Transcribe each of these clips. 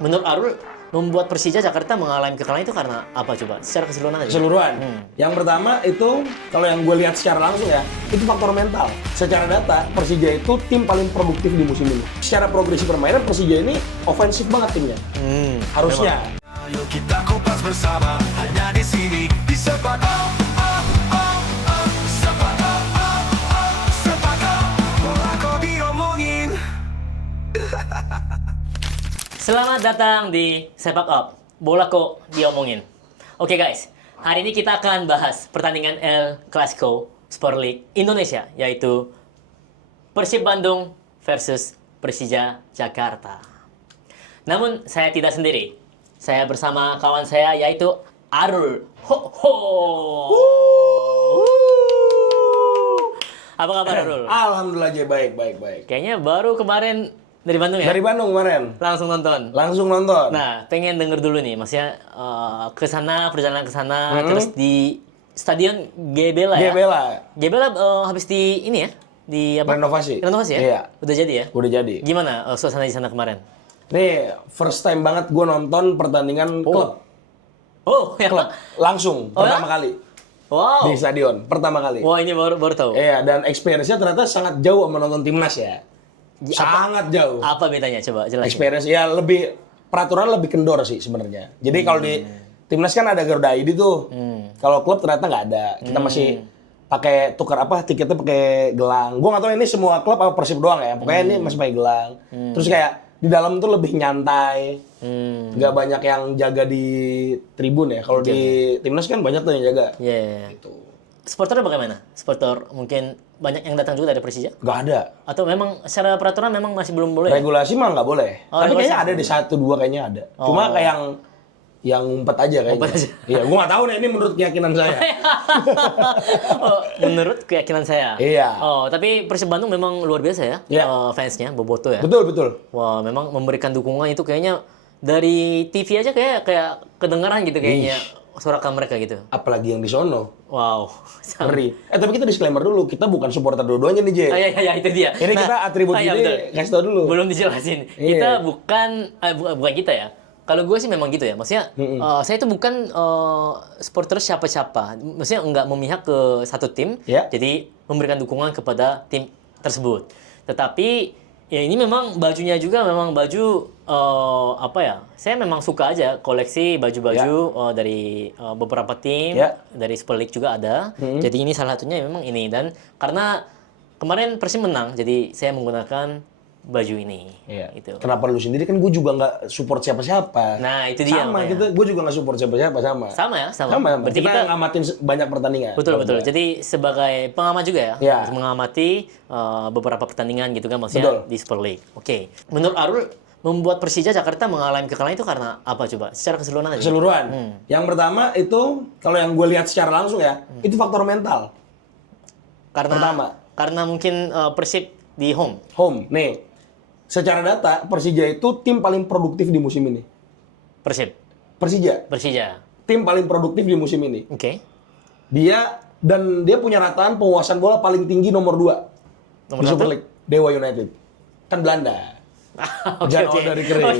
Menurut Arul, membuat Persija Jakarta mengalami kekalahan itu karena apa coba? Secara keseluruhan aja. Keseluruhan. Yang pertama itu, kalau yang gue lihat secara langsung ya, itu faktor mental. Secara data, Persija itu tim paling produktif di musim ini. Secara progresi permainan, Persija ini ofensif banget timnya. Harusnya. Ayo kita kupas bersama hanya di sini di Sepak Bola kau diomongin. Selamat datang di Sepak Up, bola kok diomongin. Oke guys, hari ini kita akan bahas pertandingan El Clasico Sport League Indonesia, yaitu Persib Bandung versus Persija Jakarta. Namun saya tidak sendiri, saya bersama kawan saya yaitu Arul. Ho ho. Apa kabar Arul? Alhamdulillah aja baik. Kayaknya baru kemarin dari Bandung ya? Dari Bandung kemarin. Langsung nonton. Langsung nonton. Nah, pengen denger dulu nih, maksudnya ke sana, perjalanan ke sana, terus di Stadion Gebela ya? Gebela habis di ini ya? Di apa? Renovasi. Renovasi ya? Iya. Udah jadi ya? Udah jadi. Gimana suasana di sana kemarin? Nih, first time banget gue nonton pertandingan klub. Oh, ya? Klub. Langsung, Oh, pertama ya? kali. Wow. Di stadion, pertama kali. Wah, ini baru tahu. Iya, dan experience-nya ternyata sangat jauh sama nonton timnas ya. Sangat jauh. Apa bedanya? Coba jelasin. Experience ya lebih peraturan lebih kendor sih sebenarnya. Jadi kalau di timnas kan ada Garuda ID tuh. Kalau klub ternyata nggak ada. Kita masih pakai tukar apa tiketnya pakai gelang. Gua nggak tahu ini semua klub apa Persib doang ya. Pokoknya ini masih pakai gelang. Terus kayak di dalam tuh lebih nyantai. Nggak banyak yang jaga di tribun ya. Kalau di timnas kan banyak tuh yang jaga. Iya. Gitu. Supporternya bagaimana? Supporter mungkin banyak yang datang juga dari Persija? Nggak ada. Atau memang secara peraturan memang masih belum boleh? Regulasi mah nggak boleh. Oh, Tapi regulasi kayaknya ada di 1-2 kayaknya ada. Cuma kayak yang ngumpet aja kayaknya. Ngumpet aja. Iya, gua nggak tahu nih ini menurut keyakinan saya. Oh, menurut keyakinan saya. Iya. Oh, tapi Persib Bandung memang luar biasa ya, Iya. fansnya, boboto ya. Betul. Wah, memang memberikan dukungan itu kayaknya dari TV aja kayak kedengaran gitu kayaknya sorakan mereka gitu. Apalagi yang di sono. Wow. Ngeri. Tapi kita disclaimer dulu, kita bukan supporter dua-duanya nih, J. Iya, itu dia. Ini kita atribut iya, ini betul. kasih tau dulu. Belum dijelasin. Iya. Kita bukan kita ya. Kalau gue sih memang gitu ya. Maksudnya saya itu bukan supporter siapa-siapa. Maksudnya nggak memihak ke satu tim. Iya. Jadi memberikan dukungan kepada tim tersebut. Tetapi ya ini memang bajunya juga memang baju apa ya? Saya memang suka aja koleksi baju-baju dari beberapa tim. Ya. Dari Super League juga ada. Jadi ini salah satunya memang ini. Dan karena kemarin Persib menang, jadi saya menggunakan baju ini. Iya. Gitu. Kenapa lu sendiri kan gue juga nggak support siapa-siapa. Nah, itu dia Sama makanya. kita, gue juga nggak support siapa-siapa sama. Sama ya, sama. Sama. Berarti kita ngamatin banyak pertandingan. betul. Kalau gue. Jadi sebagai pengamat juga ya, Ya. mengamati beberapa pertandingan gitu kan Betul. maksudnya di Super League. Oke. Menurut Arul, membuat Persija Jakarta mengalami kekalahan itu karena apa coba? Secara keseluruhan aja. Keseluruhan. Yang pertama itu kalau yang gue lihat secara langsung ya, itu faktor mental. Pertama. Karena mungkin Persib di home. Home. Nih. Secara data, Persija itu tim paling produktif di musim ini. Persija. Tim paling produktif di musim ini. Oke. Dia punya rataan penguasaan bola paling tinggi nomor 2 Nomor di Super satu? League. Dewa United. Kan Belanda. Jangan dari kering.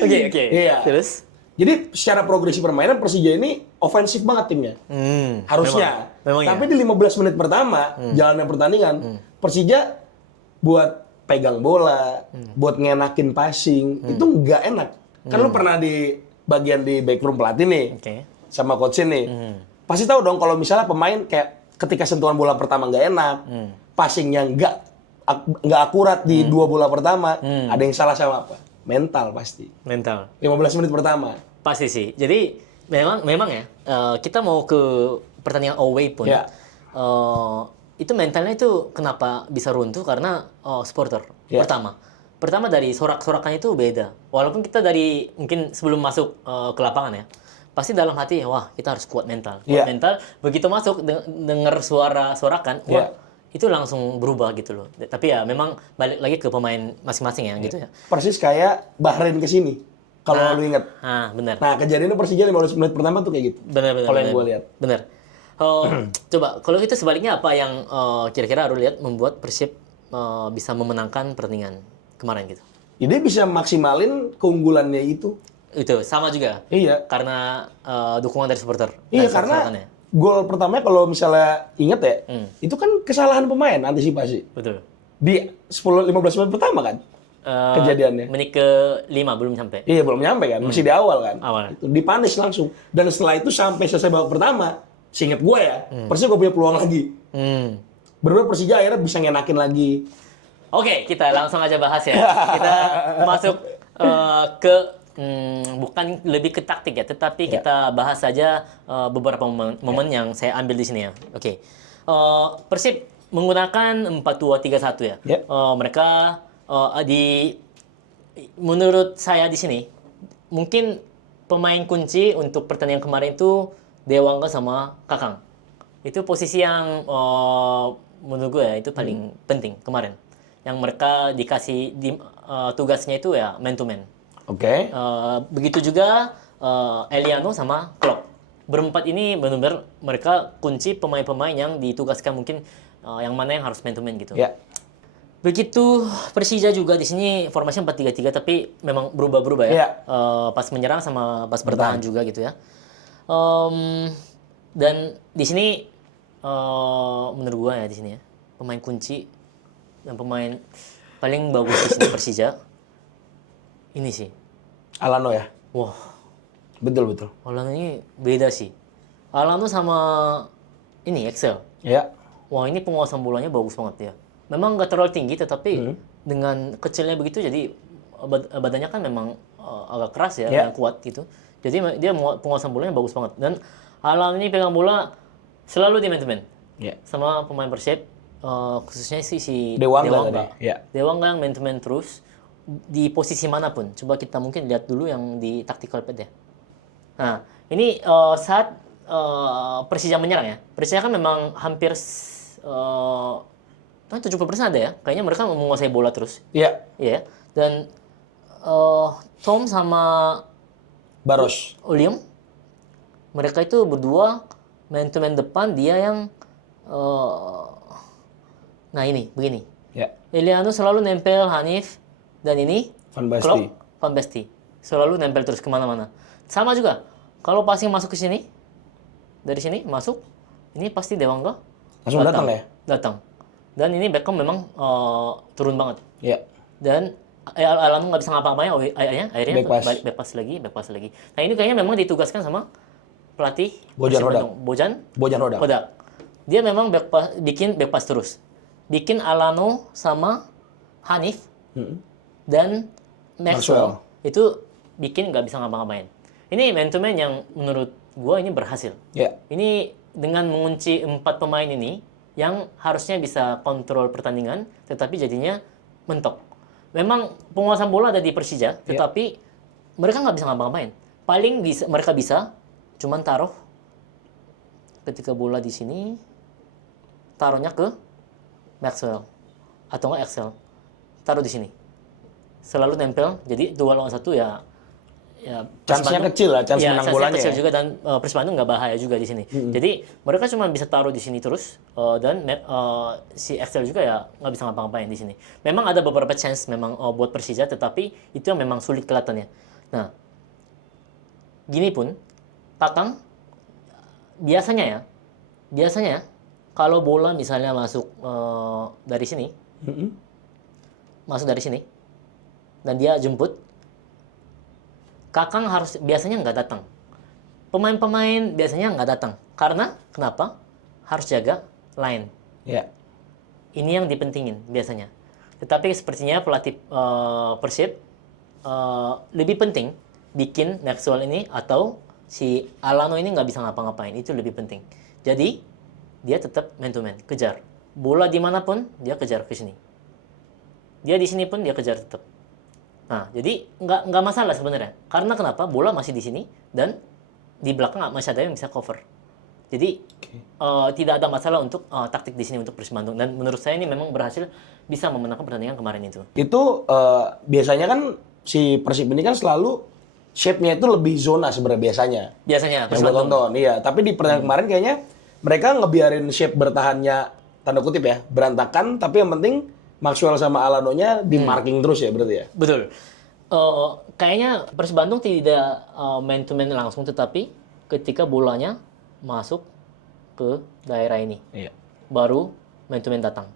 Oke. Iya. Terus? Jadi secara progresi permainan Persija ini ofensif banget timnya. Harusnya. Memang Tapi iya. di 15 menit pertama jalannya pertandingan, Persija buat pegang bola, buat ngenakin passing, itu nggak enak. Kan lu pernah di bagian di backroom pelatih nih, Oke. sama coach nih. Pasti tahu dong kalau misalnya pemain kayak ketika sentuhan bola pertama nggak enak, passingnya nggak akurat di 2 bola pertama, ada yang salah sama apa? Mental pasti. Mental. 15 menit pertama. Pasti sih. Jadi memang ya kita mau ke pertandingan away pun Ya. itu mentalnya itu kenapa bisa runtuh karena supporter. Ya. Pertama dari sorak-sorakannya itu beda. Walaupun kita dari mungkin sebelum masuk ke lapangan ya, pasti dalam hati wah kita harus kuat mental. Kuat Ya. mental begitu masuk dengar suara sorakan, wah Ya. itu langsung berubah gitu loh. Tapi ya memang balik lagi ke pemain masing-masing ya gitu ya. Persis kayak Bahrain ke sini. Kalau lu inget. Benar. Nah, kejadiannya Persija 15 menit pertama tuh kayak gitu. Benar. Kalau yang gue lihat. Benar. Coba kalau itu sebaliknya apa yang kira-kira Arul lihat membuat Persib bisa memenangkan pertandingan kemarin gitu? Ya, dia bisa maksimalin keunggulannya itu. Itu sama juga. Iya. Karena dukungan dari supporter. Iya, dan karena supporternya. gol pertamanya kalau misalnya inget ya, itu kan kesalahan pemain antisipasi. Betul. Di 10-15 menit pertama kan kejadiannya. Menit ke-5 belum sampai. Iya, belum nyampe kan, masih di awal kan. Awal. Itu dipanis langsung. Dan setelah itu sampai selesai babak pertama, seinget gue ya, Persija gak punya peluang lagi. Bener-bener Persija akhirnya bisa ngenakin lagi. Oke, kita langsung aja bahas ya. Kita masuk ke bukan lebih ke taktik ya, tetapi kita bahas saja beberapa momen yang saya ambil di sini ya. Oke. Persib menggunakan 4-2-3-1 ya. Ya. Mereka menurut saya di sini mungkin pemain kunci untuk pertandingan kemarin itu Dewangga sama Kakang. Itu posisi yang menurut gue ya itu paling penting kemarin. Yang mereka dikasih tugasnya itu ya man to man. Oke. Begitu juga Eliano sama Klopp. Berempat ini benar-benar mereka kunci pemain-pemain yang ditugaskan mungkin yang mana yang harus man to man gitu. Ya. Begitu Persija juga di sini formasinya 4-3-3 tapi memang berubah-berubah ya. Iya. Pas menyerang sama pas bertahan juga gitu ya. Dan di sini menurut gua ya di sini ya pemain kunci dan pemain paling bagus di sini Persija ini sih. Alano ya. Wah, Betul betul. Alano ini beda sih. Alano sama ini Excel. Ya. Wah, ini penguasaan bolanya bagus banget ya. Memang nggak terlalu tinggi, tetapi dengan kecilnya begitu, jadi badannya kan memang agak keras ya, dan kuat gitu. Jadi dia penguasaan bolanya bagus banget. Dan Alan ini pegang bola selalu di man-to-man. Ya. Sama pemain Persib, khususnya si Dewangga tadi. Ya. Dewangga yang man-to-man terus, di posisi manapun. Coba kita mungkin lihat dulu yang di tactical pad ya. Nah, ini saat Persija menyerang ya. Persija kan memang hampir 70% ada ya. Kayaknya mereka menguasai bola terus. Iya. Iya. Dan Tom sama Baros. Ulium, mereka itu berdua man to man depan, dia yang nah ini begini. Ya. Eliano selalu nempel Hanif dan ini Van Basten. Klopp, Van Basten. Selalu nempel terus kemana-mana. Sama juga kalau passing masuk ke sini, dari sini masuk, ini pasti Dewangga Langsung datang ya? Datang. Dan ini Beckham memang turun banget. Ya. Dan Alano nggak bisa ngapa-ngapain, akhirnya Back pass. back pass lagi. Nah ini kayaknya memang ditugaskan sama pelatih Bojan Persib Hodak. Bandung. Bojan Hodak. Hodak. Dia memang bikin back pass terus. Bikin Alano sama Hanif dan Maxwell itu bikin nggak bisa ngapa-ngapain. Ini man to man yang menurut gua ini berhasil. Ya. Ini dengan mengunci 4 pemain ini yang harusnya bisa kontrol pertandingan, tetapi jadinya mentok. Memang penguasaan bola ada di Persija, tetapi mereka nggak bisa ngapa-ngapain. Paling mereka bisa cuman taruh ketika bola di sini, taruhnya ke Maxwell atau nggak Excel, taruh di sini. Selalu nempel, jadi 2 lawan 1 ya. Chance-nya kecil lah, chance menang bolanya. Kecil Ya. juga, dan Persib Bandung nggak bahaya juga di sini. Jadi mereka cuma bisa taruh di sini terus, dan si Excel juga ya nggak bisa ngapa-ngapain di sini. Memang ada beberapa chance memang buat Persija, tetapi itu yang memang sulit kelihatannya. Nah, gini pun Kakang biasanya kalau bola misalnya masuk dari sini, masuk dari sini, dan dia jemput, Kakang harus biasanya nggak datang. Pemain-pemain biasanya nggak datang. Karena kenapa? Harus jaga line. Ya. Ini yang dipentingin biasanya. Tetapi sepertinya pelatih Persib lebih penting bikin Maxwell ini atau si Alano ini nggak bisa ngapa-ngapain. Itu lebih penting. Jadi dia tetap man to man, kejar. Bola dimanapun dia kejar ke sini. Dia di sini pun dia kejar tetap. Nah, jadi nggak masalah sebenarnya. Karena kenapa? Bola masih di sini dan di belakang masih ada yang bisa cover. Jadi tidak ada masalah untuk taktik di sini untuk Persib Bandung. Dan menurut saya ini memang berhasil bisa memenangkan pertandingan kemarin itu. Itu biasanya kan si Persib ini kan selalu shape-nya itu lebih zona sebenarnya biasanya. Biasanya Yang Persib gue Bandung. tonton, iya. Tapi di pertandingan kemarin kayaknya mereka ngebiarin shape bertahannya, tanda kutip ya, berantakan. Tapi yang penting Maxwell sama Alano-nya di marking terus ya berarti ya? Betul. Kayaknya Persib Bandung tidak man to man langsung, tetapi ketika bolanya masuk ke daerah ini, Iya. baru man to man datang.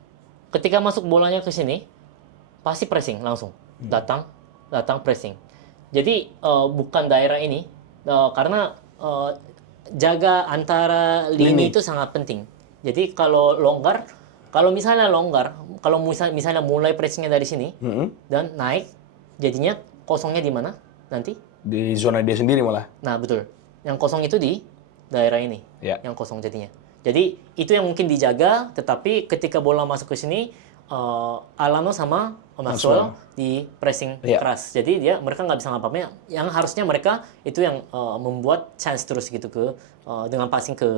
Ketika masuk bolanya ke sini, pasti pressing langsung. Datang pressing. Jadi bukan daerah ini, karena jaga antara lini itu sangat penting. Jadi kalau misalnya longgar, kalau misalnya mulai pressingnya dari sini dan naik, jadinya kosongnya di mana nanti? Di zona dia sendiri malah. Nah betul, yang kosong itu di daerah ini, Ya. yang kosong jadinya. Jadi itu yang mungkin dijaga, tetapi ketika bola masuk ke sini, Alano sama Maxwell di pressing Ya. keras. Jadi mereka nggak bisa ngapa-ngapain. Yang harusnya mereka itu yang membuat chance terus gitu dengan passing ke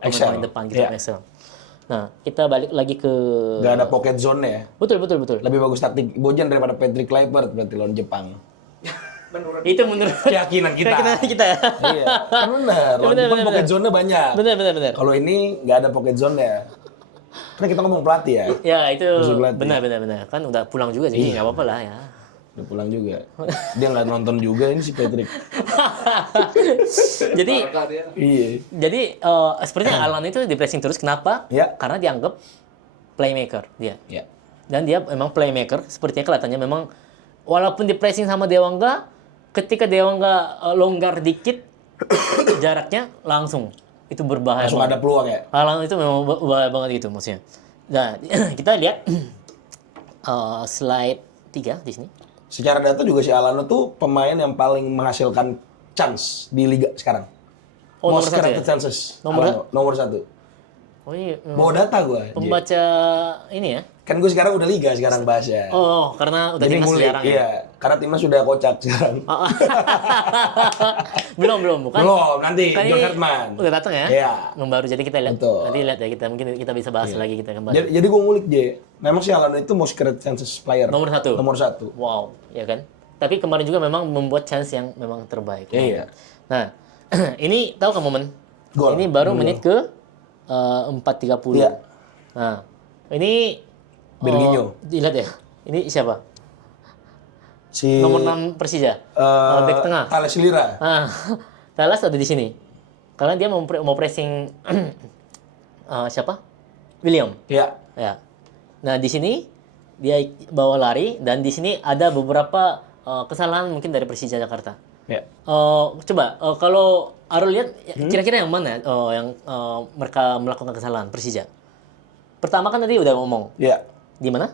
pemain depan gitu, Ya. Excel. Nah, kita balik lagi ke Gak ada pocket zone ya. betul. Lebih bagus taktik Bojan daripada Patrick Kluivert berarti lawan Jepang. Itu menurut Keyakinan kita. kita ya. Iya, kan benar. Lawan Benar, Jepang benar, pocket benar. zone-nya banyak. Benar. Kalau ini nggak ada pocket zone ya. Karena kita ngomong pelatih ya. Ya, itu Harus berlatih. benar. Kan udah pulang juga jadi nggak apa-apa lah ya. Udah pulang juga. Dia nggak nonton juga ini si Patrick. Jadi Iya. sepertinya Alan itu di pressing terus. Kenapa? Ya. Karena dianggap playmaker dia. Ya. Dan dia memang playmaker. Sepertinya kelihatannya memang walaupun di pressing sama Dewangga, ketika Dewangga longgar dikit, jaraknya langsung itu berbahaya. Langsung ada peluang ya. Alan itu memang berbahaya banget gitu maksudnya. Nah, kita lihat slide 3 di sini. Secara data juga si Alano tuh pemain yang paling menghasilkan chance di liga sekarang. Oh, Most nomor 1 ya? created chances. Nomor Alano, nomor 1. Oh iya, Bawa data gue. pembaca ini ya. Kan gue sekarang udah liga sekarang bahasnya. Oh, karena udah Jadi timnas ngulik, jarang ya. iya. Karena timnas sudah kocak sekarang. belum bukan. Belum, nanti Kan John ini Hartman. udah datang ya. Iya. Membaru, jadi kita lihat. Betul. Nanti lihat ya, mungkin kita bisa bahas lagi kita kembali. Jadi gue ngulik, J. Memang si Alano itu most created chances player. Nomor 1. Nomor 1. Wow, ya kan? Tapi kemarin juga memang membuat chance yang memang terbaik. Iya. Nah, ini tahu kan momen? Gol. Ini baru menit ke 4.30. Iya. Nah, ini Berginho. dilihat ya. Ini siapa? Si Nomor 6 Persija. Back tengah. Thales Lira. Ah, Talas ada di sini. Karena dia mau pressing siapa? William. Iya. Ya. Nah, di sini dia bawa lari dan di sini ada beberapa kesalahan mungkin dari Persija Jakarta. Iya. Coba kalau Arul lihat kira-kira yang mana yang mereka melakukan kesalahan Persija? Pertama kan tadi udah ngomong. Iya. Di mana?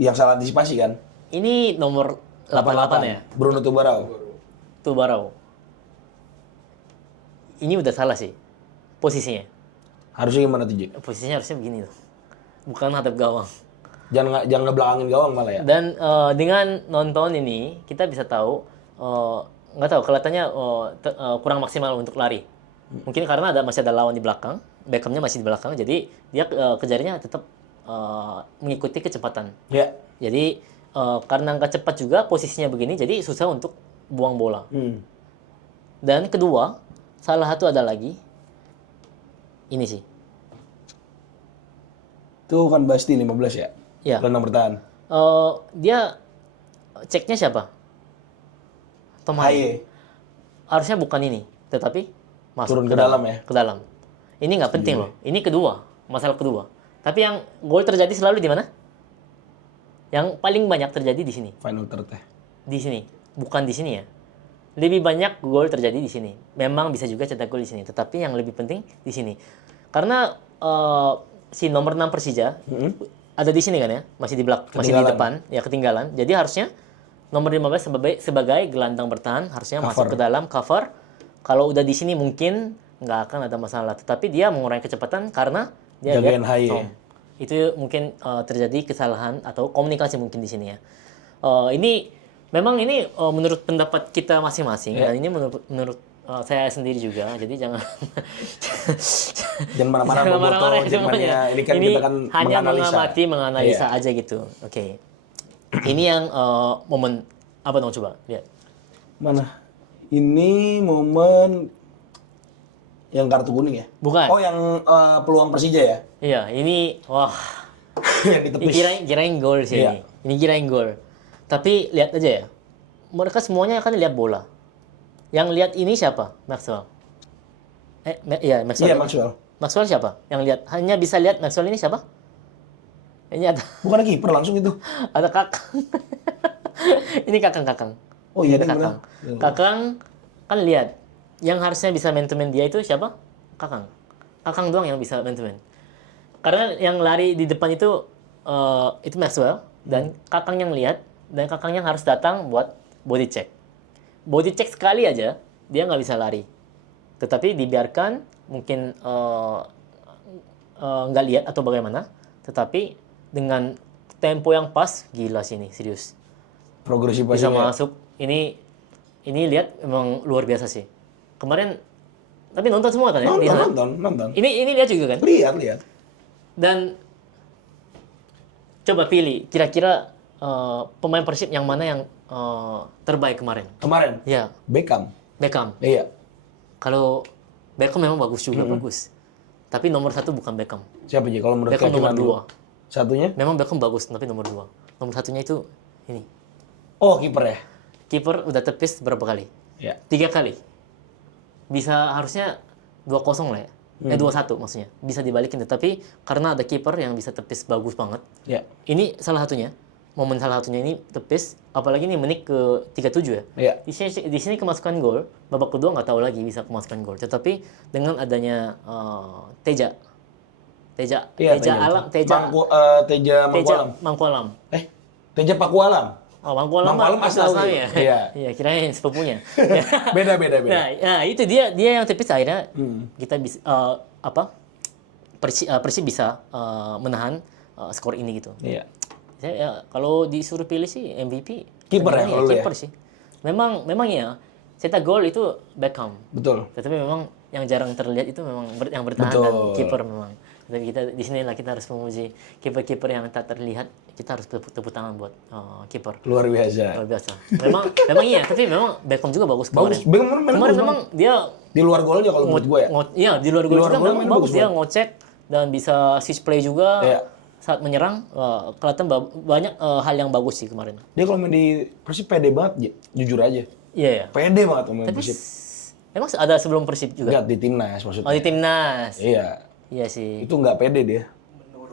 Yang salah antisipasi kan? Ini nomor 88 ya. Bruno Tubarao. Tubarau. Ini udah salah sih posisinya. Harusnya gimana tuh, J? Posisinya harusnya begini tuh. Bukan hadap gawang. Jangan ngebelakangin gawang malah ya. Dan dengan nonton ini kita bisa tahu nggak tahu kelihatannya kurang maksimal untuk lari. Mungkin karena masih ada lawan di belakang, Beckhamnya masih di belakang, jadi dia kejarnya tetap mengikuti kecepatan. Iya. Jadi karena nggak cepat juga posisinya begini, jadi susah untuk buang bola. Dan kedua, salah satu ada lagi ini sih. Itu kan Basti 15 ya? Ya. Gelandang bertahan. Dia ceknya siapa? Tom Haye. Harusnya bukan ini, tetapi masuk Turun ke dalam ya? Ke dalam. Ini nggak penting loh. Ini kedua, masalah kedua. Tapi yang gol terjadi selalu di mana? Yang paling banyak terjadi di sini. Final third ya. Di sini, bukan di sini ya. Lebih banyak gol terjadi di sini. Memang bisa juga cetak gol di sini, tetapi yang lebih penting di sini. Karena si nomor 6 Persija ada di sini kan ya, masih di depan, ya ketinggalan. Jadi harusnya nomor 15 sebagai gelandang bertahan harusnya masuk ke dalam cover. Kalau udah di sini mungkin nggak akan ada masalah. Tetapi dia mengurangi kecepatan karena dia Jagain lihat Haye. Tom. Itu mungkin terjadi kesalahan atau komunikasi mungkin di sini ya. Ini memang ini menurut pendapat kita masing-masing dan ini menurut saya sendiri juga. Jadi jangan Jangan marah-marah jangan Boboto, marah-marah ya Jermannya. semuanya. Ini kan kita kan hanya menganalisa. menganalisa Iya. aja gitu. Oke. Ini yang momen apa dong, coba lihat. Mana? Ini momen Yang kartu kuning ya? Bukan. Oh, yang peluang Persija ya? Iya, ini wah, Yang di ini tepis. kirain gol sih Iya. ini. Ini kirain gol. Tapi lihat aja ya. Mereka semuanya kan lihat bola. Yang lihat ini siapa? Maxwell. Iya, Maxwell. Iya, Maxwell. Maxwell siapa? Yang lihat hanya bisa lihat Maxwell ini siapa? Ini ada Bukan kiper langsung itu. ada Kakang. Ini Kakang. Oh iya, Ini dia Kakang. bener. Kakang kan lihat. Yang harusnya bisa man to man dia itu siapa? Kakang. Kakang doang yang bisa man to man. Karena yang lari di depan itu Maxwell dan Kakang yang lihat dan Kakang yang harus datang buat body check. Body check sekali aja dia nggak bisa lari. Tetapi dibiarkan mungkin nggak lihat atau bagaimana. Tetapi dengan tempo yang pas, gila sih ini serius. Progresif Bisa passing ya. masuk. Ini lihat memang luar biasa sih. Kemarin tapi nonton semua kan ya? Di sana? Nonton. Ini lihat juga kan? Lihat. Dan coba pilih kira-kira pemain Persib yang mana yang terbaik kemarin. Kemarin Ya, Beckham. Iya. Kalau Beckham memang bagus juga, bagus. Tapi nomor 1 bukan Beckham. Siapa aja kalau menurut Beckham nomor keyakinan lu? 2. Satunya? Memang Beckham bagus, tapi nomor 2. Nomor 1-nya itu ini. Oh, kiper ya? Kiper udah tepis berapa kali? Iya. 3 kali. Bisa harusnya 2-0 lah ya. 2-1 maksudnya. Bisa dibalikin, tapi karena ada kiper yang bisa tepis bagus banget. Iya. Ini salah satunya. Momen salah satunya ini tepis, apalagi ini menit ke 37 ya. Iya. Di sini kemasukan gol, babak kedua nggak tahu lagi bisa kemasukan gol. Tetapi dengan adanya Teja Iya, Teja Mangkualam. Teja Pakualam. Oh, Mangkualam Mangkualam Aslawi. ya. Iya. Iya, kirain sepupunya. Beda. Nah, itu dia yang tepis akhirnya kita bisa Persib bisa menahan skor ini gitu. Iya. Ya, kalau disuruh pilih sih MVP Kiper ya, kalau lu ya? kiper sih. Memang ya cetak gol itu Beckham. Betul. Tetapi memang yang jarang terlihat itu memang yang bertahan dan Betul. kiper memang. Tapi kita di sini lah kita harus memuji kiper-kiper yang tak terlihat. Kita harus tepuk tangan buat kiper. Luar biasa. Luar biasa. Memang iya, tapi memang Beckham juga bagus kemarin. Bagus. Beckham Kemarin memang dia Di luar golnya kalau menurut gue ya. iya, di luar gol luar juga gol memang main bagus. bagus Dia ngocek dan bisa switch play juga. Iya. Saat menyerang, kelihatan banyak hal yang bagus sih kemarin. Dia kalau main di Persib pede banget, jujur aja. Iya, ya. Pede banget main Tapi Persib. emang ada sebelum Persib juga? Lihat di timnas maksudnya. Oh, di timnas. Iya. Iya sih. Itu nggak pede dia.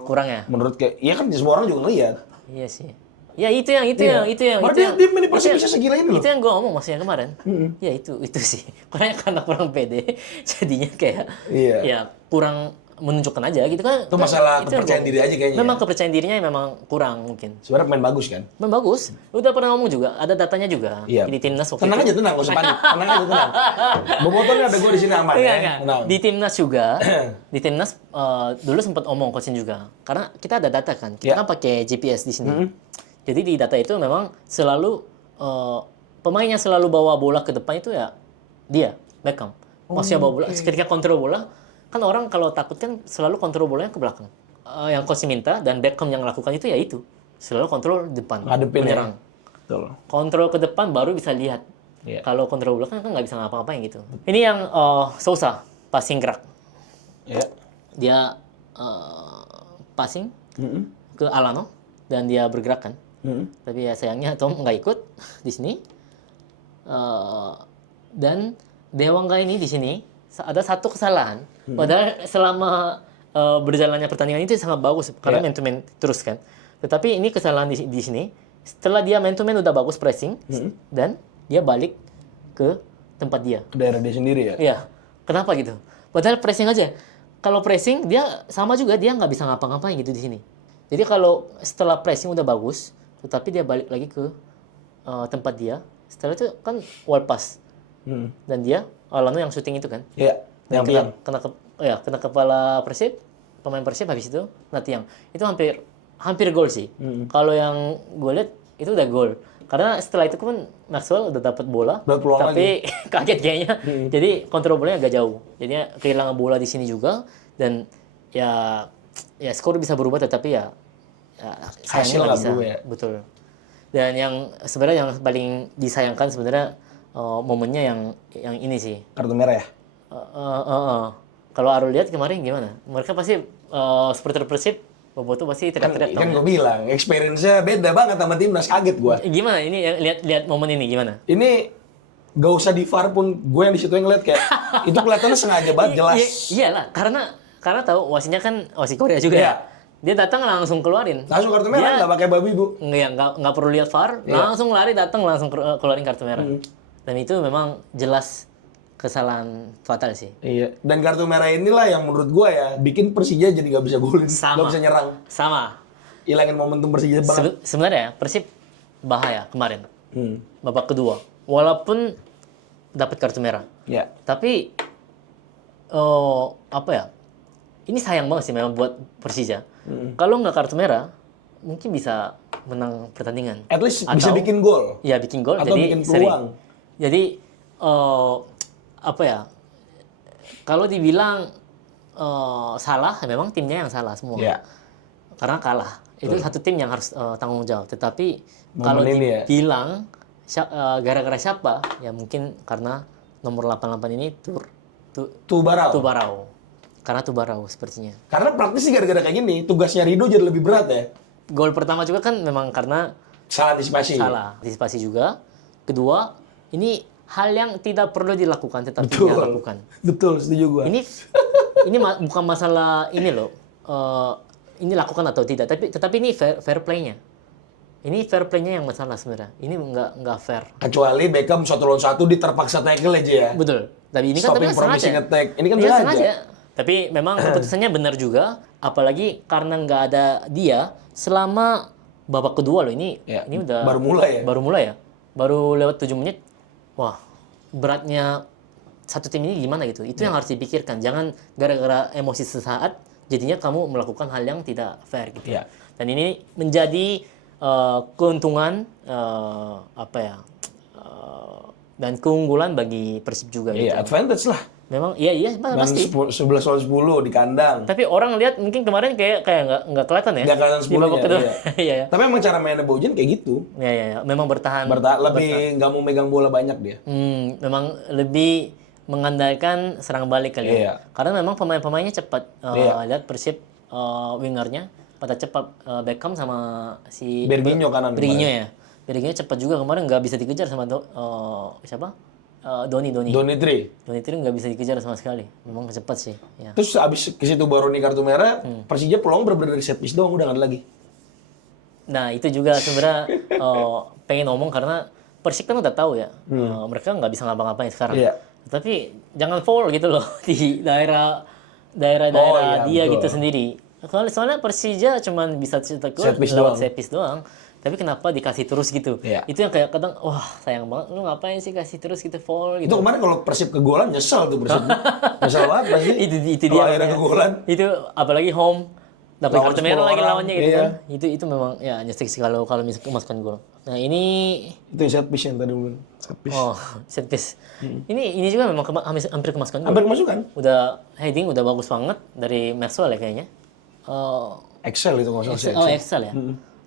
Kurang ya? Menurut kayak, iya kan semua orang juga ngeliat. Iya sih. Ya itu yang Malah dia main di Persib bisa segila ini loh. Itu yang gue ngomong maksudnya kemarin. Ya itu sih. Karena kurang pede, jadinya kayak Iya. ya kurang menunjukkan aja gitu kan. Itu masalah Itu yang kepercayaan gua diri ngomong. aja kayaknya. Memang kepercayaan dirinya memang kurang mungkin. Sebenarnya main bagus kan? Memang bagus. Udah pernah ngomong juga, ada datanya juga. Iya. Di timnas waktu Tenang itu. aja, tenang, gak usah panik. Tenang aja, tenang. Bobotonya ada gue di sini aman ya. Enggak. Tenang. Di timnas juga, di timnas dulu sempat omong coachin juga. Karena kita ada data kan, kita Ya. kan pakai GPS di sini. Jadi di data itu memang selalu pemain yang selalu bawa bola ke depan itu ya dia, Beckham. Maksudnya bawa bola, ketika kontrol bola, kan orang kalau takut kan selalu kontrol bolanya ke belakang. Yang coach minta dan Beckham yang lakukan itu ya itu, selalu kontrol depan, Ngadepin menyerang. ya. Betul. Kontrol ke depan baru bisa lihat. Iya. Kalau kontrol belakang kan nggak bisa ngapa-ngapain gitu. Ini yang Sousa, passing gerak. Ya. Dia passing ke Alano dan dia bergerak kan. Tapi ya sayangnya Tom nggak ikut di sini. Dan Dewangga ini di sini ada satu kesalahan. Padahal selama berjalannya pertandingan itu sangat bagus karena man to man terus kan. Tetapi ini kesalahan di sini. Setelah dia man to man udah bagus pressing dan dia balik ke tempat dia. Ke daerah dia sendiri ya. Iya. Kenapa gitu? Padahal pressing aja. Kalau pressing dia sama juga dia nggak bisa ngapa-ngapain gitu di sini. Jadi kalau setelah pressing udah bagus, tetapi dia balik lagi ke tempat dia. Setelah itu kan wall pass. Dan dia Alano yang syuting itu kan. Iya. Dan Yang kena kepala Persib, pemain Persib habis itu kena tiang. Itu hampir gol sih. Kalau yang gue lihat itu udah gol. Karena setelah itu kan Maxwell udah dapat bola, Dapat peluang tapi kaget kayaknya. Jadi kontrol bolanya agak jauh. Jadinya kehilangan bola di sini juga dan ya skor bisa berubah tetapi ya sayangnya Hasil nggak nggak bisa. berubah ya. Betul. Dan yang sebenarnya yang paling disayangkan sebenarnya momennya yang ini sih. kartu merah ya. Kalau Arul lihat kemarin gimana? Mereka pasti supporter Persib, Boboto pasti teriak-teriak. Kan gue bilang, experience-nya beda banget sama timnas, kaget gue. Gimana ini lihat momen ini gimana? Ini gak usah di VAR pun, gue yang di situ yang ngeliat kayak itu kelihatannya sengaja banget jelas. Iyalah, karena tahu wasitnya kan wasit Korea juga Iya. ya. Dia datang langsung keluarin. Langsung kartu merah, nggak pakai babi bu. Nggak perlu lihat VAR, langsung lari datang langsung keluarin kartu merah. Dan itu memang jelas kesalahan fatal sih. Iya. Dan kartu merah inilah yang menurut gue ya bikin Persija jadi nggak bisa golin, nggak bisa nyerang, Sama. hilangin momentum Persija banget. Sebenarnya Persib bahaya kemarin. Babak kedua. Walaupun dapat kartu merah. Ya. Tapi apa ya? Ini sayang banget sih memang buat Persija. Kalau nggak kartu merah, mungkin bisa menang pertandingan. At least bisa bikin gol. Iya, bikin gol Atau jadi bikin seri. peluang. Jadi apa ya? Kalau dibilang salah, memang timnya yang salah semua. Iya. Karena kalah. Itu satu tim yang harus tanggung jawab. Tetapi kalau ini ya. dibilang gara-gara siapa? Ya mungkin karena nomor 88 ini Tubarau. Karena Tubarau sepertinya. Karena praktis sih gara-gara kayak gini, tugasnya Rido jadi lebih berat ya. Gol pertama juga kan memang karena Salah antisipasi. salah antisipasi juga. Kedua, ini hal yang tidak perlu dilakukan tetapi Betul. dia lakukan. Betul, setuju gua. Ini bukan masalah ini loh. Ini lakukan atau tidak, tetapi ini fair play-nya. Ini fair play-nya yang masalah sebenarnya. Ini nggak fair. Kecuali Beckham 1-1 diterpaksa tackle aja ya. Betul. Tapi ini kan Stopping promising sengaja. attack. Ini kan Iya, sengaja. Tapi memang keputusannya benar juga, apalagi karena nggak ada dia selama babak kedua loh ini. Ya, Ini udah baru mulai ya? Baru mulai ya. Baru lewat 7 menit. Wah, beratnya satu tim ini gimana gitu. Itu yang harus dipikirkan. Jangan gara-gara emosi sesaat jadinya kamu melakukan hal yang tidak fair gitu. Ya. Dan ini menjadi keuntungan dan keunggulan bagi Persib juga Iya, gitu. advantage lah. Memang iya Dan pasti. 11 lawan 10 di kandang. Tapi orang lihat mungkin kemarin kayak nggak kelihatan ya. Nggak kelihatan Di babak 10-nya, kedua. iya. Iya ya. Tapi emang cara mainnya Bojan kayak gitu. Iya. Memang bertahan. Lebih nggak mau megang bola banyak dia. Memang lebih mengandalkan serang balik kali ya. Iya. Karena memang pemain-pemainnya cepat. Iya. Lihat Persib wingernya pada cepat. Beckham sama si Berginho kanan Berginho ya. Berginho cepat juga kemarin nggak bisa dikejar sama siapa? Doni. Doni 3. Doni itu nggak bisa dikejar sama sekali. Memang cepat sih. Ya. Terus abis ke situ baru nih kartu merah, Persija peluang bener-bener dari set piece doang, udah nggak ada lagi. Nah itu juga sebenarnya pengen ngomong karena Persik kan udah tahu ya mereka nggak bisa ngapa-ngapain sekarang. Iya. Tapi jangan foul gitu loh di daerah iya, dia betul. gitu sendiri. Soalnya Persija cuma bisa cetak gol Set piece lewat doang. set piece doang. Tapi kenapa dikasih terus gitu? Iya. Itu yang kayak kadang wah sayang banget lu ngapain sih kasih terus gitu foul Itu gitu. kemarin kalau Persib kegolan nyesel tuh Persib. Nyesel banget pasti. itu Kalau dia. akhirnya kegolan. Itu apalagi home dapat Lawan kartu merah 10 lagi orang, lawannya gitu iya. kan. Itu memang ya nyesek sih kalau misalkan masukkan gol. Nah, ini Itu yang set piece yang tadi bilang. Set piece. set piece. Ini juga memang hampir kemasukan gol. Hampir kemasukan. Udah heading udah bagus banget dari Maxwell ya kayaknya. Excel itu nggak salah sih. Excel ya.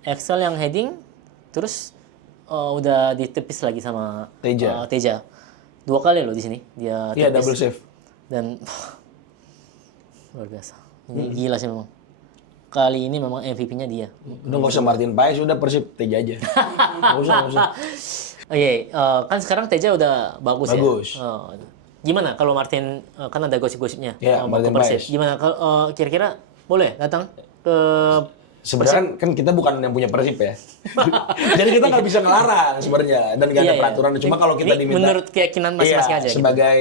Excel yang heading terus udah ditepis lagi sama Teja. Teja. 2 kali loh di sini dia Iya, tepis. double save. Dan luar biasa. Ini gila sih memang. Kali ini memang MVP-nya dia. Udah nggak usah Martin Paes, udah Persib Teja aja. Nggak usah. Oke, kan sekarang Teja udah bagus. Bagus. Ya. Gimana kalau Martin kan ada gosip-gosipnya Iya, mau ke Martin Persib. Paes. Gimana kalau kira-kira boleh datang ke Sebenarnya kan kita bukan yang punya Persib ya. Jadi kita nggak bisa ngelarang sebenarnya dan nggak ada Iya. peraturan. Cuma kalau kita Ini diminta menurut keyakinan masing-masing aja gitu. sebagai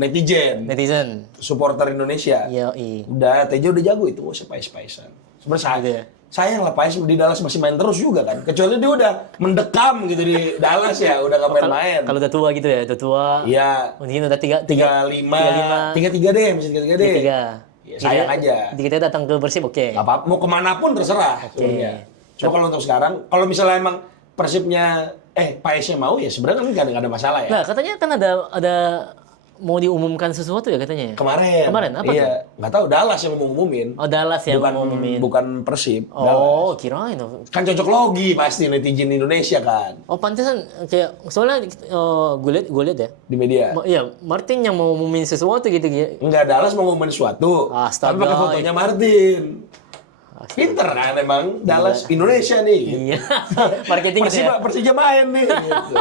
netizen, supporter Indonesia. Iya. Udah Teja udah jago itu, nggak usah Paes-Paesan. Sebenarnya Gitu ya. sayang lah Paes di Dallas masih main terus juga kan. Kecuali dia udah mendekam gitu di Dallas ya, udah nggak main-main. Kalau udah tua gitu ya, udah tua. Iya. Mungkin udah 35, 35 deh, masih 33 deh. 3. Ya, sayang aja. Kita datang ke Persib oke. Gak apa, mau kemana pun terserah sebenarnya. Cuma kalau untuk sekarang, kalau misalnya emang Persibnya, Paesnya mau ya sebenarnya kan nggak ada masalah ya. Nah, katanya kan ada mau diumumkan sesuatu ya katanya. Kemarin Apa iya, nggak tahu Dallas yang mau ngumumin. Oh, Dallas ya bukan mau ngumumin. bukan Persib. Dallas. Oh, kirain. Kan cocok logi pasti netizen Indonesia kan Oh, pantesan kayak soalnya gue lihat ya. di media. Iya, Martin yang mau ngumumin sesuatu gitu. Enggak, Dallas mau ngumumin sesuatu. Astaga. Tapi pakai fotonya Martin. Pinter kan emang Dallas Indonesia nih. Iya. Marketing gitu ya. Persija main nih gitu.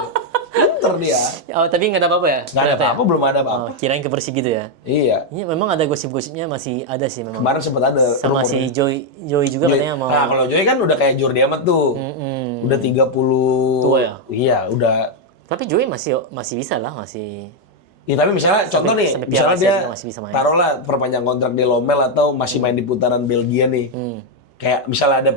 Pinter dia. Oh, tapi nggak ada apa-apa ya? Nggak ada Ternyata ya? apa-apa, belum ada apa-apa. Oh, kirain ke Persib gitu ya. Iya. Ini memang ada gosip-gosipnya masih ada sih memang. Kemarin sempat ada Sama rumornya. si Joy juga Joy. katanya mau. Nah, kalau Joy kan udah kayak Jordi Amat tuh. Udah 30. Tua ya? Iya, udah. Tapi Joy masih bisa lah, masih. Ya, tapi misalnya contoh nih, sampai misalnya Piala Asia dia juga masih bisa main. taruhlah perpanjang kontrak di Lommel atau masih main di putaran Belgia nih. Kayak misalnya ada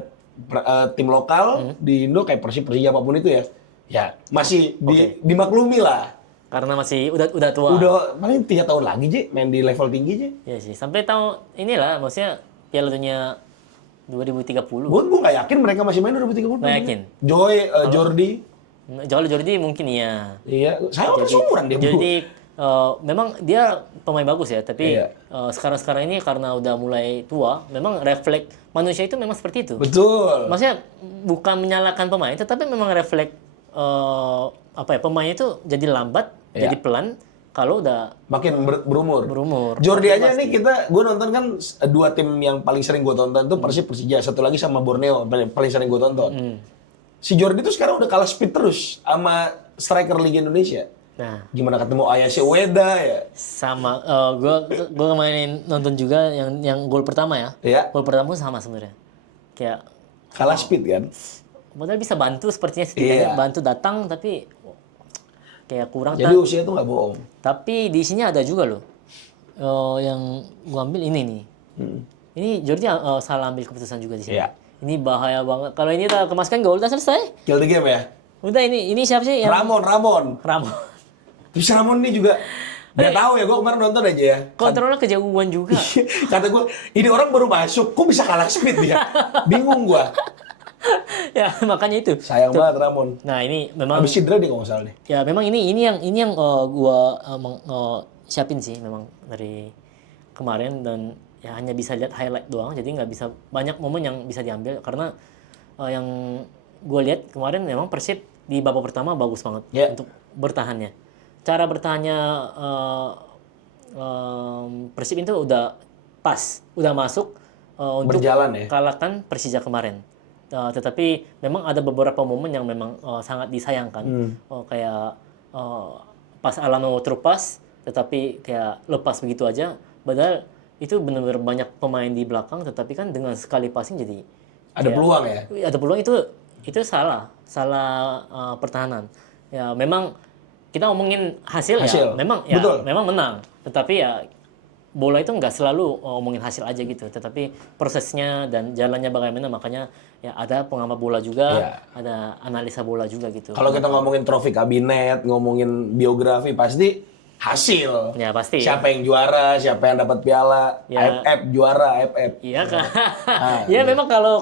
tim lokal di Indo kayak Persija apapun itu ya. Ya, masih dimaklumi lah. Karena masih udah tua. Udah paling 3 tahun lagi, Ji, main di level tinggi, Ji. Ya sih, sampai tahun inilah maksudnya Piala Dunia 2030. Gue nggak yakin mereka masih main 2030. Nggak yakin. Joy, Jordi. Jordi mungkin iya. Iya, saya kan seumuran dia, bro. Jadi memang dia pemain bagus ya, tapi Iya. sekarang ini karena udah mulai tua, memang refleks manusia itu memang seperti itu. Betul. Maksudnya bukan menyalahkan pemain, tetapi memang refleks pemain itu jadi lambat, Iya. jadi pelan kalau udah Makin berumur. berumur. Jordi aja nih gue nonton kan 2 tim yang paling sering gue tonton tuh Persib Persija, satu lagi sama Borneo paling sering gue tonton. Si Jordi tuh sekarang udah kalah speed terus sama striker Liga Indonesia. Nah, Gimana ketemu Ayase Weda ya? sama gue kemarin nonton juga yang gol pertama ya. Iya. Gol pertama pun sama sebenarnya. Kayak Kalah speed kan? padahal bisa bantu sepertinya Iya. setidaknya bantu datang tapi kayak kurang. Jadi usia tuh nggak bohong. Tapi di sini ada juga loh yang gua ambil ini nih. Ini Jordi salah ambil keputusan juga di sini. Iya. Ini bahaya banget. Kalau ini tak kemaskan gol udah selesai. Kill the game ya? Udah ini siapa sih yang Ramon. Ramon. Terus Ramon ini juga nggak tahu ya, gue kemarin nonton aja ya. Kontrolnya kejauhan juga. Kata gue, ini orang baru masuk, kok bisa kalah speed dia? Bingung gue. Ya makanya itu. Sayang banget Ramon. Nah ini memang Habis cedera dia kalau nggak salah nih. ya memang ini yang gua siapin sih memang dari kemarin dan ya hanya bisa lihat highlight doang jadi nggak bisa banyak momen yang bisa diambil karena yang gue lihat kemarin memang Persib di babak pertama bagus banget Yeah. untuk bertahannya. Cara bertahannya Persib itu udah pas, udah masuk untuk Berjalan ya? kalahkan Persija kemarin. Tetapi memang ada beberapa momen yang memang sangat disayangkan. Kayak pas Alano terlepas, tetapi kayak lepas begitu aja. Padahal itu benar-benar banyak pemain di belakang, tetapi kan dengan sekali passing jadi Ada peluang ya? ada peluang itu salah pertahanan. Ya memang kita ngomongin hasil. Ya, memang ya Betul. memang menang. Tetapi ya bola itu nggak selalu ngomongin hasil aja gitu. Tetapi prosesnya dan jalannya bagaimana makanya ya ada pengamat bola juga, Iya. ada analisa bola juga gitu. Kalau kita ngomongin trofi kabinet, ngomongin biografi, pasti hasil. Ya pasti. Siapa yang juara, siapa yang dapat piala, Ya. AFF juara, AFF. Iya kan. iya. Ya memang kalau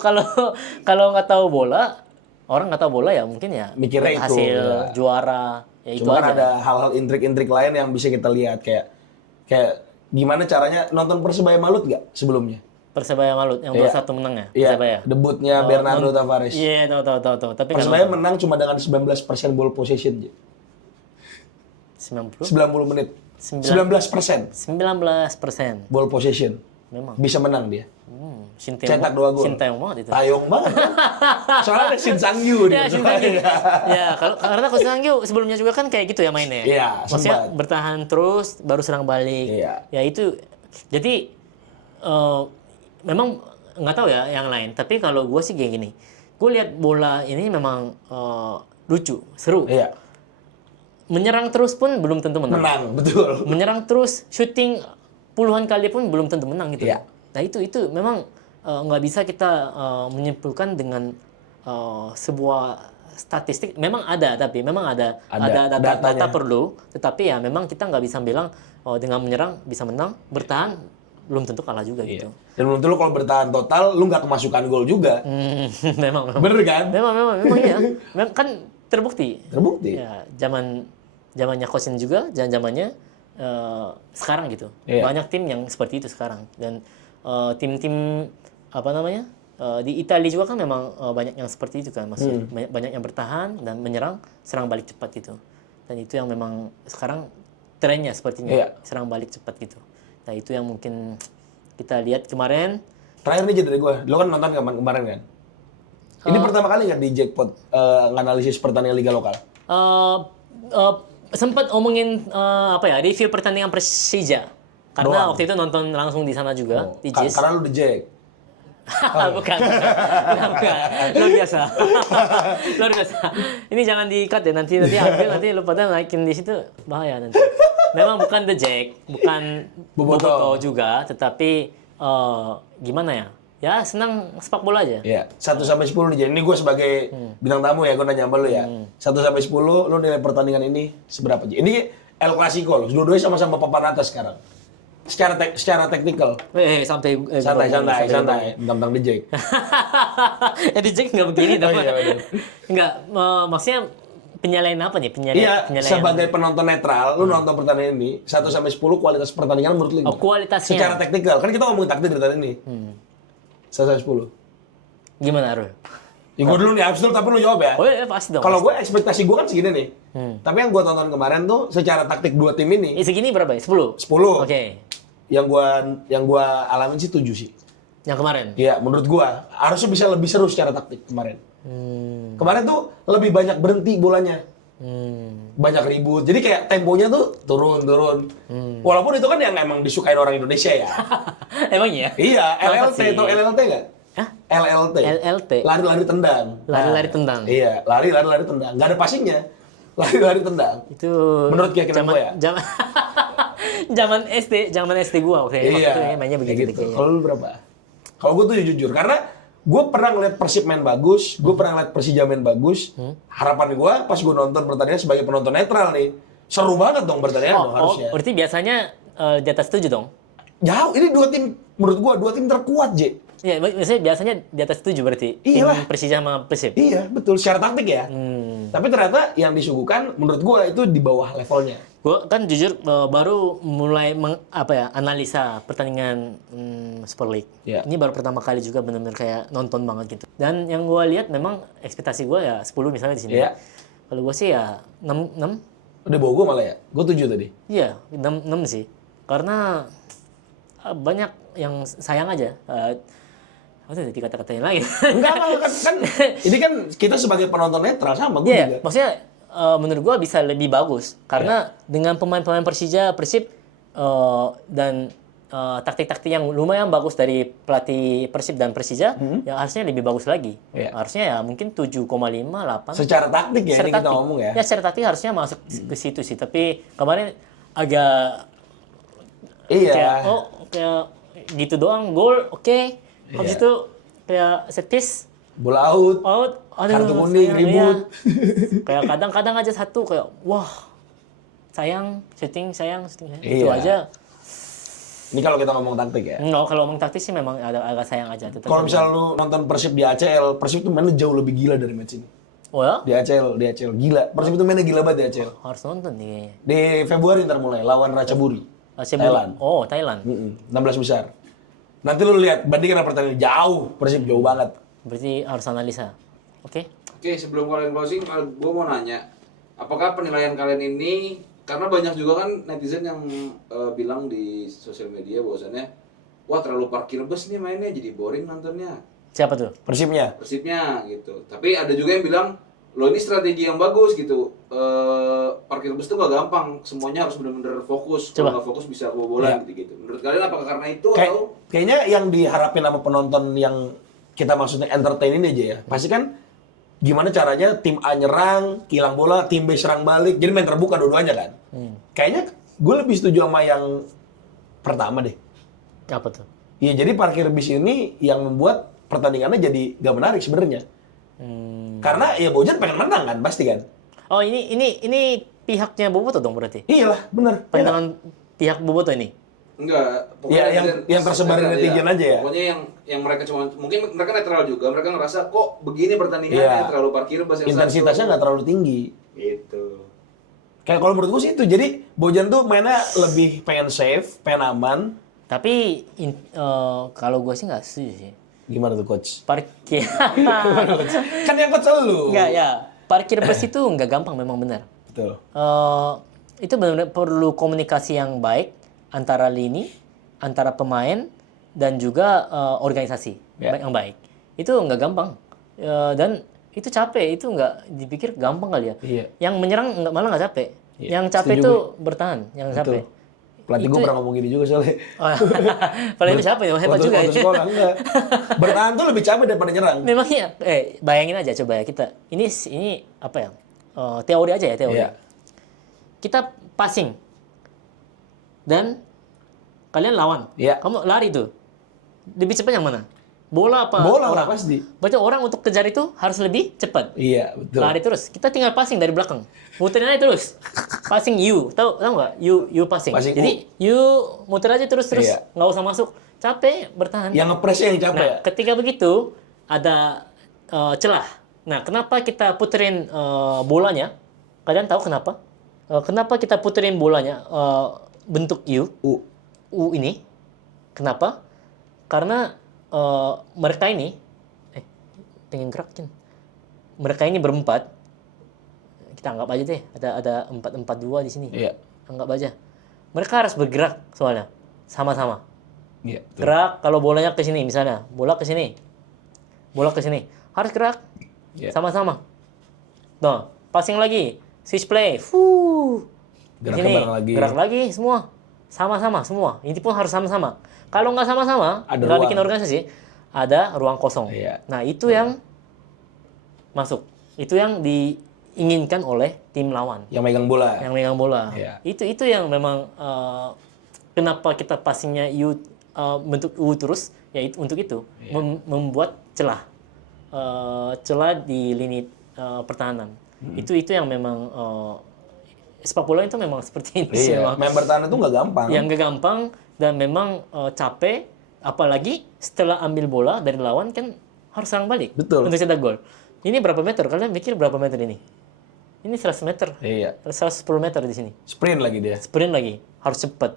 nggak tahu bola, orang nggak tahu bola ya mungkin ya Mikirnya lihat itu, hasil ya. juara ya itu Cuma kan aja. ada hal-hal intrik-intrik lain yang bisa kita lihat kayak gimana caranya nonton Persebaya Malut nggak sebelumnya? Persebaya Malut yang 2-1 menang ya. Iya. Persebaya. Debutnya Bernardo Tavares. Iya, tahu. Tapi Persebaya menang cuma dengan 19% ball possession. Ji. 90 90 menit. 19% 19%. ball possession. Memang. Bisa menang dia. Cetak Cetak 2 gol. Sintayong banget itu. Tayong banget kan? Soalnya ada Shin Sang-yu Ya, dia. Sintayong. Ya, karena Coach Sintayong sebelumnya juga kan kayak gitu ya mainnya. Iya, Maksudnya sempat. bertahan terus baru serang balik. Iya. Ya itu jadi memang nggak tahu ya yang lain, tapi kalau gue sih kayak gini. Gue lihat bola ini memang lucu, seru. Iya. Menyerang terus pun belum tentu menang. Menang, betul. Menyerang terus, syuting puluhan kali pun belum tentu menang gitu. Iya. Nah itu memang nggak bisa kita menyimpulkan dengan sebuah statistik. Memang ada, tapi memang ada data datanya. perlu. Tetapi ya memang kita nggak bisa bilang dengan menyerang bisa menang, bertahan belum tentu kalah juga Iya. gitu. Dan menurut lu kalau bertahan total, lu nggak kemasukan gol juga. Memang. Bener kan? Memang iya. Memang kan terbukti. Terbukti. Ya, zamannya Kosin juga, zamannya sekarang gitu. Iya. Banyak tim yang seperti itu sekarang dan tim-tim apa namanya di Italia juga kan memang banyak yang seperti itu kan, maksudnya banyak yang bertahan dan menyerang, serang balik cepat gitu. Dan itu yang memang sekarang trennya sepertinya, Iya. serang balik cepat gitu. Nah itu yang mungkin kita lihat kemarin. Terakhir nih dari gue, lo kan nonton kemarin kan? Ini pertama kali nggak di Jackpot nganalisis pertandingan liga lokal? Sempat omongin review pertandingan Persija karena waktu itu nonton langsung di sana juga di JIS. Karena lu di Jack. Bukan. Luar biasa. Luar biasa. Ini jangan di-cut ya, nanti ambil, nanti lu pada naikin di situ, bahaya nanti. Memang bukan The Jack, bukan Boboto juga, tetapi gimana ya? Ya senang sepak bola aja. Iya, 1-10 nih. Jadi ini gue sebagai bintang tamu ya, gue nanya sama lu ya. 1-10, lu nilai pertandingan ini seberapa? Ini El Clasico loh, dua-duanya sama-sama papan atas sekarang. Secara teknikal. Santai. Santai. Tentang The Jack. The Jack nggak begini dong. Iya, betul. Nggak, maksudnya penyalain apa nih? Iya, sebagai penonton netral, lu nonton pertandingan ini, 1-10 kualitas pertandingan menurut lu gimana? Kualitasnya. Secara teknikal, kan kita ngomongin taktik dari tadi nih. 1-10. Gimana, Arul? Ya gue dulu nih, Abdul, tapi lu jawab ya. Oh iya, pasti dong. Kalau gue ekspektasi gue kan segini nih. Tapi yang gue tonton kemarin tuh secara taktik dua tim ini Segini berapa ya? 10? 10. Oke. Yang gua alamin sih 7 sih. Yang kemarin? Iya, menurut gua harusnya bisa lebih seru secara taktik kemarin. Kemarin tuh lebih banyak berhenti bolanya. Banyak ribut. Jadi kayak temponya tuh turun. Walaupun itu kan yang emang disukain orang Indonesia ya. Emang iya? Iya, Masa LLT sih? itu LLT nggak? Hah? LLT. LLT? Lari-lari tendang. Lari-lari tendang. Iya, lari-lari tendang. Nggak ada passingnya. Lari-lari tendang. Itu Menurut keyakinan gua ya? Zaman SD gua waktu itu mainnya begitu. gitu. Kalau lu berapa? Kalau gua tuh jujur karena gua pernah ngeliat Persib main bagus, gua pernah ngeliat Persija main bagus. Harapan gua pas gua nonton pertandingan sebagai penonton netral nih, seru banget dong pertandingan dong harusnya. Berarti biasanya di atas 7 dong? Jauh, ini dua tim menurut gua dua tim terkuat, J. Iya, biasanya di atas 7 berarti. Iyalah. Tim Persija sama Persib. Iya, betul secara taktik ya. Tapi ternyata yang disuguhkan menurut gua itu di bawah levelnya. Gue kan jujur baru mulai analisa pertandingan Super League. Iya. Ini baru pertama kali juga benar-benar kayak nonton banget gitu. Dan yang gue lihat memang ekspektasi gue ya 10 misalnya di sini. Iya. Kalau gue sih ya 6. Udah bawa gua malah ya. Gua 7 tadi. Iya, 6 sih. Karena banyak yang sayang aja. Apa tuh dikata-katain lagi? Enggak kan ini kan kita sebagai penonton netral sama gua Iya, juga. maksudnya menurut gua bisa lebih bagus karena dengan pemain-pemain Persija, Persib dan taktik-taktik yang lumayan bagus dari pelatih Persib dan Persija, yang harusnya lebih bagus lagi. Iya. Harusnya ya mungkin 7,5, 8. Secara taktik ya ini kita ngomong ya. Ya secara taktik harusnya masuk ke situ sih, tapi kemarin agak Iya. kayak gitu doang, gol oke. Habis itu kayak set piece Bola out. aduh, Kartu kuning, sayang, ribut. iya. Kayak kadang-kadang aja satu kayak wah sayang shooting itu Iya. aja. Ini kalau kita ngomong taktik ya. Nggak, kalau ngomong taktis sih memang agak sayang aja. Tetapi Kalau misal lu nonton Persib di ACL, Persib tuh mainnya jauh lebih gila dari match ini. oh ya Di ACL gila. Persib itu mainnya gila banget di ACL. harus nonton nih kayaknya. Di Februari ntar mulai lawan Ratchaburi. Thailand. Oh Thailand. 16 besar. Nanti lu lihat bandingkan pertandingan jauh, Persib jauh banget. Berarti harus analisa. Oke. Oke, sebelum kalian closing, gue mau nanya, apakah penilaian kalian ini, karena banyak juga kan netizen yang bilang di sosial media bahwasannya, wah terlalu parkir bus nih mainnya, jadi boring nontonnya. Siapa tuh? Persibnya. Persibnya gitu. Tapi ada juga yang bilang, lo ini strategi yang bagus gitu. Parkir bus tuh gak gampang, semuanya harus benar-benar fokus. Kalau nggak fokus bisa kebobolan gitu-gitu. Menurut kalian apakah karena itu atau? Kayaknya yang diharapin sama penonton yang kita maksudnya entertain ini aja ya. Pasti kan gimana caranya tim A nyerang, hilang bola, tim B serang balik. Jadi main terbuka dua-duanya kan. Kayaknya gue lebih setuju sama yang pertama deh. Apa tuh? Iya, jadi parkir bis ini yang membuat pertandingannya jadi gak menarik sebenarnya. Karena ya Bojan pengen menang kan, pasti kan. Oh ini pihaknya Boboto dong berarti? Iyalah, bener. Pandangan pihak Boboto ini? Enggak, Ya, yang tersebar netral, netizen aja ya. Pokoknya yang mereka cuma, mungkin mereka netral juga, mereka ngerasa kok begini pertandingannya Iya. terlalu parkir bus yang Intensitasnya nggak terlalu tinggi. Gitu. Kayak kalau menurut gue sih itu. Jadi Bojan tuh mainnya lebih pengen safe, pengen aman. Tapi kalau gue sih nggak setuju sih. Gimana tuh coach? Parkir. Kan yang coach lu. Nggak ya. Parkir bus itu nggak gampang memang benar. Betul. Itu benar-benar perlu komunikasi yang baik antara lini, antara pemain, dan juga organisasi yang baik. Itu nggak gampang. Dan itu capek, itu nggak dipikir gampang kali ya. Iya. Yang menyerang malah nggak capek. Iya, Yang capek setuju, itu bertahan, yang capek. Pelatih gue pernah ngomong gini juga soalnya. Paling itu capek, hebat Waktu- juga waktu ya. sekolah, enggak. Bertahan tuh lebih capek daripada nyerang. Memangnya, bayangin aja coba ya kita. Ini apa ya? Teori aja ya, teori. Iya. Kita passing dan kalian lawan. Iya. Kamu lari tuh. Lebih cepat yang mana? Bola apa Bola orang? lah pasti. Berarti orang untuk kejar itu harus lebih cepat. Iya, betul. Lari terus. Kita tinggal passing dari belakang. Muterin aja terus. Passing you. Tahu nggak? You passing. Passing Jadi you muter aja terus. Iya. Nggak usah masuk. Capek bertahan. Yang ngepresnya yang capek ya. Nah, ketika begitu ada celah. Nah, kenapa kita puterin bolanya? Kalian tahu kenapa? Kenapa kita puterin bolanya bentuk U ini? Kenapa? Karena mereka ini pengen gerakin. Mereka ini berempat. Kita anggap aja deh, ada 4-4-2 di sini. Iya. Anggap aja. Mereka harus bergerak soalnya sama-sama. Iya, betul. Gerak kalau bolanya ke sini misalnya, bola ke sini. Bola ke sini. Harus gerak Iya. sama-sama. Nah, passing lagi, switch play. Geraknya Sini, bareng lagi. gerak lagi semua. Sama-sama semua. Ini pun harus sama-sama. Kalau nggak sama-sama, Ada nggak ruang. bikin organisasi, ada ruang kosong. Iya. Nah, itu yang masuk. Itu yang diinginkan oleh tim lawan Yang megang bola. yang megang bola. Iya. Itu yang memang kenapa kita passingnya bentuk U terus, ya untuk itu membuat celah di lini pertahanan. Itu yang memang sepak bola itu memang seperti ini sih, Iya. memang. Main bertahan itu nggak gampang. Yang gak gampang dan memang capek, apalagi setelah ambil bola dari lawan kan harus serang balik Betul. untuk cetak gol. Ini berapa meter? Kalian pikir berapa meter ini? Ini 100 meter. Iya. 110 meter di sini. Sprint lagi dia. Sprint lagi, harus cepat.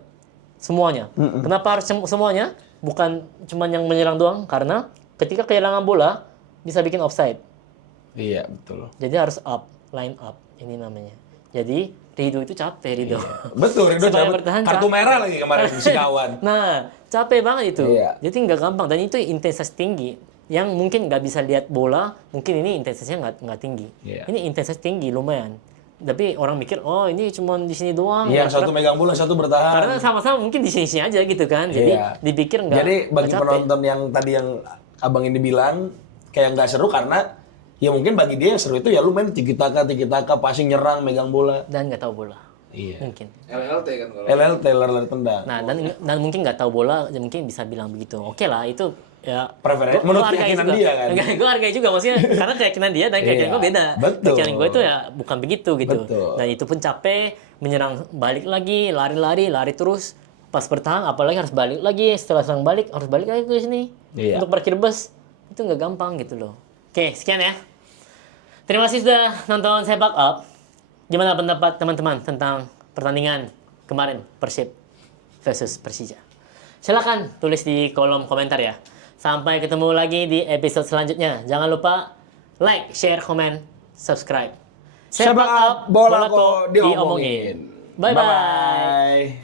Semuanya. Kenapa harus semuanya? Bukan cuma yang menyerang doang, karena ketika kehilangan bola bisa bikin offside. Iya, betul. Jadi harus line up ini namanya. Jadi Ridho itu capek, Ridho. Betul, Ridho Supaya cabut bertahan kartu capek. merah lagi kemarin si kawan. Nah, capek banget itu. Iya. Jadi nggak gampang dan itu intensitas tinggi. Yang mungkin nggak bisa lihat bola, mungkin ini intensitasnya nggak tinggi. Iya. Ini intensitas tinggi lumayan. Tapi orang mikir, oh ini cuma di sini doang. Iya, Ya, satu megang bola, satu bertahan. karena sama-sama mungkin di sini aja gitu kan. Jadi Iya. dipikir nggak. Jadi bagi nggak capek. penonton yang tadi yang abang ini bilang kayak nggak seru karena ya mungkin bagi dia yang seru itu ya lu main tiki taka, passing, nyerang, megang bola. Dan nggak tahu bola. Iya. Mungkin. LLT kan kalau LLT, lari tendang. Nah, dan mungkin nggak tahu bola, ya mungkin bisa bilang begitu. Oke lah, itu ya Preferensi gua menurut hargai keyakinan juga. dia kan. Gue hargai juga maksudnya karena keyakinan dia dan keyakinan Iya, gue beda. betul. Keyakinan gue itu ya bukan begitu gitu. Betul. Dan itu pun capek, menyerang balik lagi, lari terus. Pas bertahan apalagi harus balik lagi, setelah serang balik harus balik lagi ke sini. Iya. Untuk parkir bus itu nggak gampang gitu loh. Oke, sekian ya. Terima kasih sudah nonton Sepak Up. Gimana pendapat teman-teman tentang pertandingan kemarin Persib versus Persija? Silakan tulis di kolom komentar ya. Sampai ketemu lagi di episode selanjutnya. Jangan lupa like, share, komen, subscribe. Sepak Up, bola kok diomongin. Bye-bye.